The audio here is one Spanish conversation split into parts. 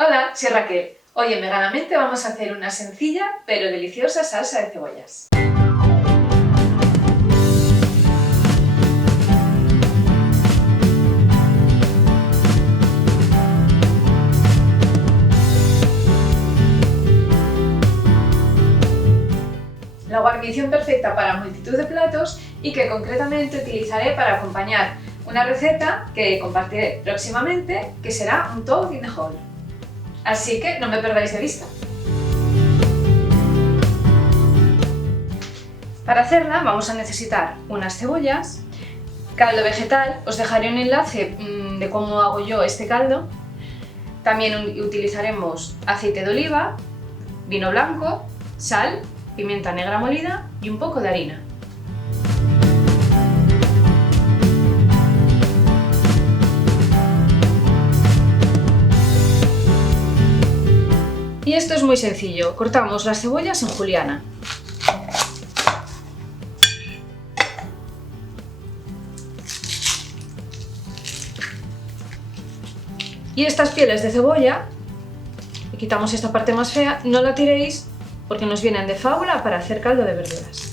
Hola, soy Raquel. Hoy en Veganamente vamos a hacer una sencilla pero deliciosa salsa de cebollas. La guarnición perfecta para multitud de platos y que concretamente utilizaré para acompañar una receta que compartiré próximamente, que será un toad in the hole. Así que no me perdáis de vista. Para hacerla vamos a necesitar unas cebollas, caldo vegetal, os dejaré un enlace de cómo hago yo este caldo. También utilizaremos aceite de oliva, vino blanco, sal, pimienta negra molida y un poco de harina. Y esto es muy sencillo, cortamos las cebollas en juliana. Y estas pieles de cebolla, le quitamos esta parte más fea, no la tiréis porque nos vienen de fábula para hacer caldo de verduras.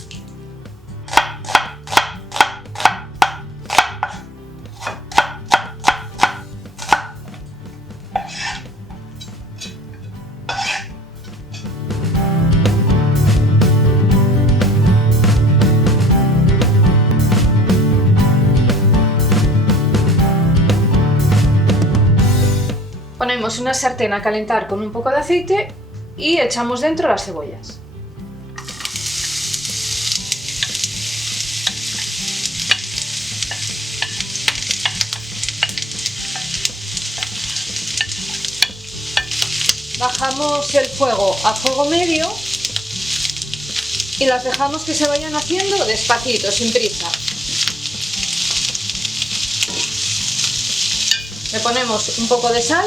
Ponemos una sartén a calentar con un poco de aceite y echamos dentro las cebollas. Bajamos el fuego a fuego medio y las dejamos que se vayan haciendo despacito, sin prisa. Le ponemos un poco de sal .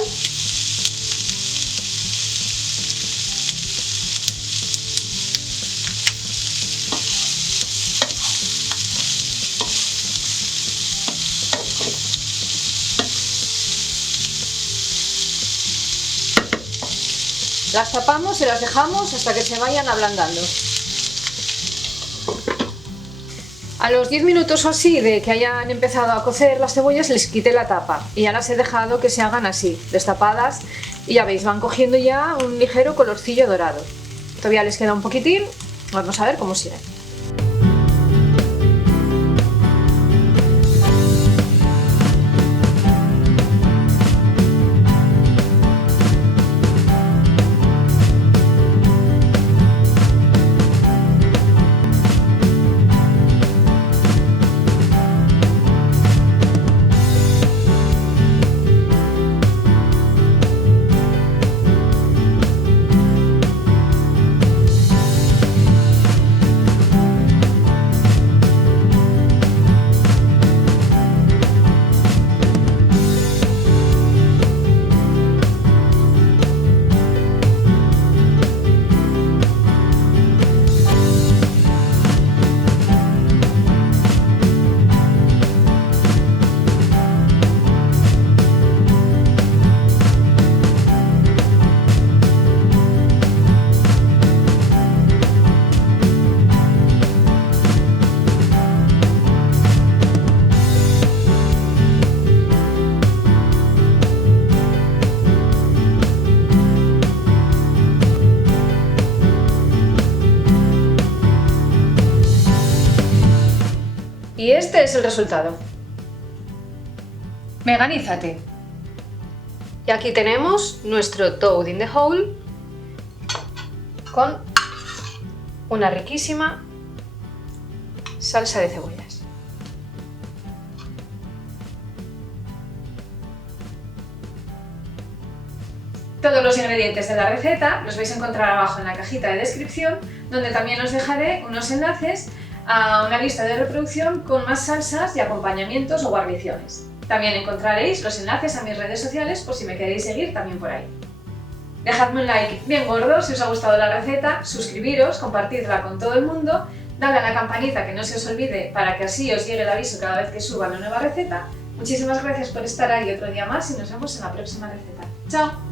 Las tapamos y las dejamos hasta que se vayan ablandando. A los 10 minutos o así de que hayan empezado a cocer las cebollas les quité la tapa y ya las he dejado que se hagan así, destapadas, y ya veis, van cogiendo ya un ligero colorcillo dorado. Todavía les queda un poquitín, vamos a ver cómo sigue. Y este es el resultado. Veganízate. Y aquí tenemos nuestro toad in the hole con una riquísima salsa de cebollas. Todos los ingredientes de la receta los vais a encontrar abajo en la cajita de descripción, donde también os dejaré unos enlaces a una lista de reproducción con más salsas y acompañamientos o guarniciones. También encontraréis los enlaces a mis redes sociales por si me queréis seguir también por ahí. Dejadme un like bien gordo si os ha gustado la receta, suscribiros, compartidla con todo el mundo, dadle a la campanita que no se os olvide para que así os llegue el aviso cada vez que suba una nueva receta. Muchísimas gracias por estar ahí otro día más y nos vemos en la próxima receta. ¡Chao!